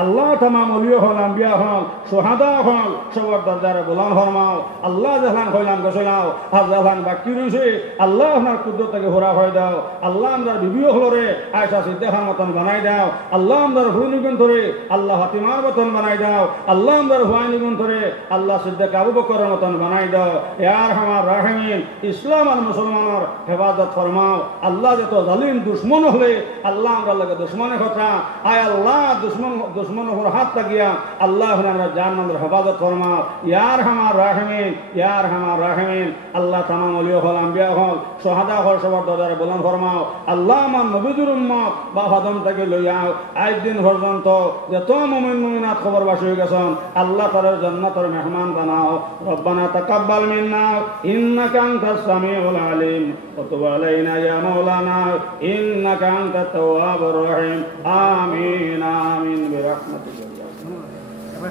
আল্লাহ তামাম ওলিয়া হল আম্বিয়া হল সোহাদা হল সবার দরজারে বুলান ফরমাও আল্লাহ জাহান হইলাম গোসলাও আর জাহান বাকি রয়েছে আল্লাহ আপনার কুদরত থেকে হোরা হয়ে দাও আল্লাহ আমরা বিবিও হলরে আয়সা সিদ্দেখার মতন বানাই দাও আল্লাহ আমরা হুই নিগুন ধরে আল্লাহ হাতিমার মতন বানাই দাও আল্লাহ আমরা হুয়াই নিগুন ধরে আল্লাহ সিদ্দেক আবু বকরের মতন বানাই দাও ইয়ার আমার রাহিমিন ইসলাম আর মুসলমানের হেফাজত ফরমাও আল্লাহ যত জালিম দুশ্মন হলে আল্লাহ আমরা লাগে দুশ্মনের কথা আয় আল্লাহ দুশ্মন হাত তাকিয়া আল্লাহ আমরা জান্নাতের হেফাজত ফরমাও ইয়ার আমার রাহিমিন ইয়ার আমার রাহিমিন আল্লাহ তামাম ওলিয়া হল আম্বিয়া হল সোহাদা হল সবার দরজারে বুলান ফরমাও আল্লাহ আমার নবীদের উম্মত বা হদম থেকে লইয়াও আজ দিন পর্যন্ত যত মুমিন মুমিনাত খবরবাসী হয়ে গেছেন আল্লাহ তাআলার জান্নাতের মেহমান বানাও রব্বানা তাকাব্বাল মিন্না ইন্নাকা আনতাস সামিউল আলিম ওয়া তুব আলাইনা ইয়া মাওলানা ইন্নাকা আনতাত তাওয়াবুর রহিম আমিন আমিন বিরহমাতিকা ইয়া